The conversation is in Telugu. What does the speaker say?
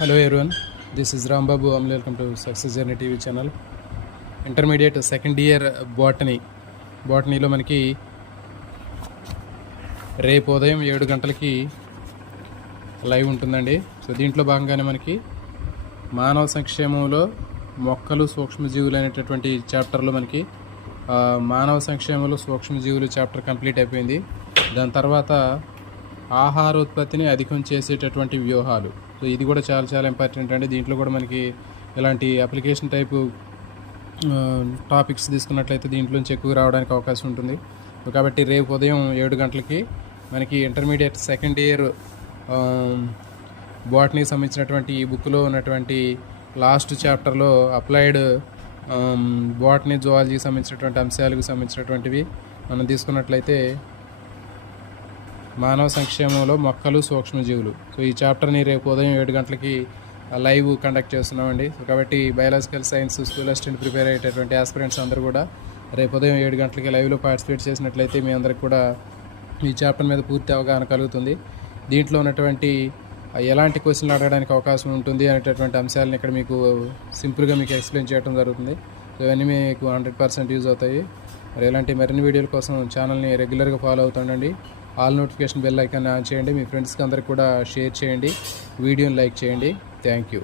Hello everyone. This is Rambabu Amli welcome to success journey TV channel intermediate second year botany బాటనీలో మనకి రేపు ఉదయం ఏడు గంటలకి లైవ్ ఉంటుందండి. సో దీంట్లో భాగంగానే మనకి మానవ సంక్షేమంలో మొక్కలు సూక్ష్మజీవులు అనేటటువంటి చాప్టర్లో మనకి మానవ సంక్షేమంలో సూక్ష్మజీవులు చాప్టర్ కంప్లీట్ అయిపోయింది. దాని తర్వాత ఆహారోత్పత్తిని అధికం చేసేటటువంటి వ్యూహాలు. సో ఇది కూడా చాలా చాలా ఇంపార్టెంట్ అండి. దీంట్లో కూడా మనకి ఇలాంటి అప్లికేషన్ టైపు టాపిక్స్ తీసుకున్నట్లయితే దీంట్లోంచి ఎక్కువ రావడానికి అవకాశం ఉంటుంది. కాబట్టి రేపు ఉదయం ఏడు గంటలకి మనకి ఇంటర్మీడియట్ సెకండ్ ఇయర్ బాటనీకి సంబంధించినటువంటి ఈ బుక్లో ఉన్నటువంటి లాస్ట్ చాప్టర్లో అప్లైడ్ బాటనీ జువాలజీకి సంబంధించినటువంటి అంశాలకు సంబంధించినటువంటివి మనం తీసుకున్నట్లయితే మానవ సంక్షేమంలో మొక్కలు సూక్ష్మజీవులు. సో ఈ చాప్టర్ని రేపు ఉదయం ఏడు గంటలకి లైవ్ కండక్ట్ చేస్తున్నామండి. సో కాబట్టి biological science school assistant prepare అయ్యేటటువంటి ఆస్పిరెంట్స్ అందరూ కూడా రేపు ఉదయం ఏడు గంటలకి లైవ్లో పార్టిసిపేట్ చేసినట్లయితే మీ అందరికి కూడా ఈ చాప్టర్ మీద పూర్తి అవగాహన కలుగుతుంది. దీంట్లో ఉన్నటువంటి ఎలాంటి క్వశ్చన్లు అడగడానికి అవకాశం ఉంటుంది అనేటటువంటి అంశాలను ఇక్కడ మీకు సింపుల్గా మీకు ఎక్స్ప్లెయిన్ చేయడం జరుగుతుంది. ఇవన్నీ మీకు హండ్రెడ్ పర్సెంట్ యూజ్ అవుతాయి. మరి ఇలాంటి మరిన్ని వీడియోల కోసం ఛానల్ని రెగ్యులర్గా follow అవుతుండండి. All notification bell icon on చేయండి. మీ ఫ్రెండ్స్కి అందరికి కూడా షేర్ చేయండి. వీడియోని లైక్ చేయండి. Thank you.